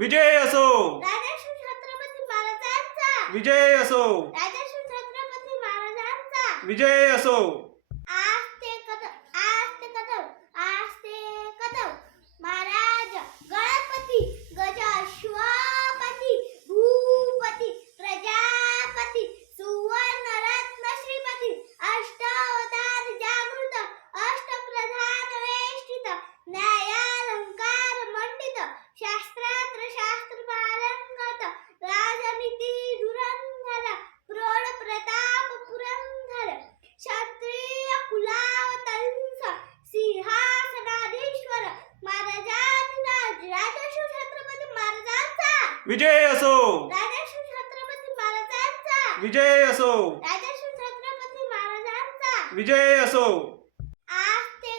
विजय असो, राजर्षी छत्रपती महाराजांचा विजय असो, राजर्षी छत्रपती महाराजांचा विजय असो. आस्ते कदम महाराज गणपती गजाश्वपती भूपती प्रजापती सुवर्ण रत्न श्रीपती अष्टावतार जागृत अष्टप्रधान वेष्टित न्यायालंकार मंडित शास्त्रार्थ शास्त्र पारंगत राजनीती धुरंधर प्रौढ प्रताप पुरंदर क्षत्रिय कुलावतंस सिंहासनाधीश्वर महाराजाधिराज राजर्षी छत्रपती महाराजांचा विजय असो, राजर्षी छत्रपती महाराजांचा विजय असो, राजर्षी छत्रपती महाराजांचा विजय असो. आस्ते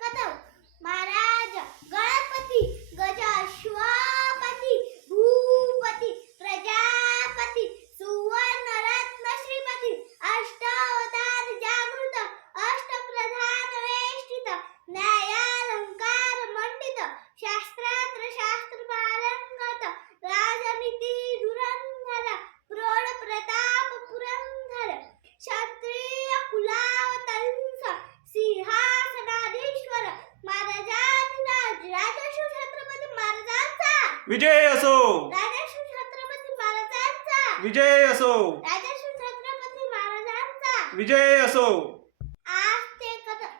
कदम महाराज गणपती गजाश्वपती भूपती प्रजापती सुवर्ण रत्न श्रीपती अष्टावतार जागृत अष्टप्रधान वेष्टित न्यायालंकार मंडित शास्त्रार्थ शास्त्र पारंगत राजनीती धुरंधर प्रौढ प्रताप पुरंदर क्षत्रिय कुलावतंस सिंहासनाधीश्वर महाराजाधिराज राजर्षी छत्रपती महाराजांचा विजय असो, राजर्षी छत्रपती महाराजांचा विजय असो, राजर्षी छत्रपती महाराजांचा विजय असो. आस्ते कदम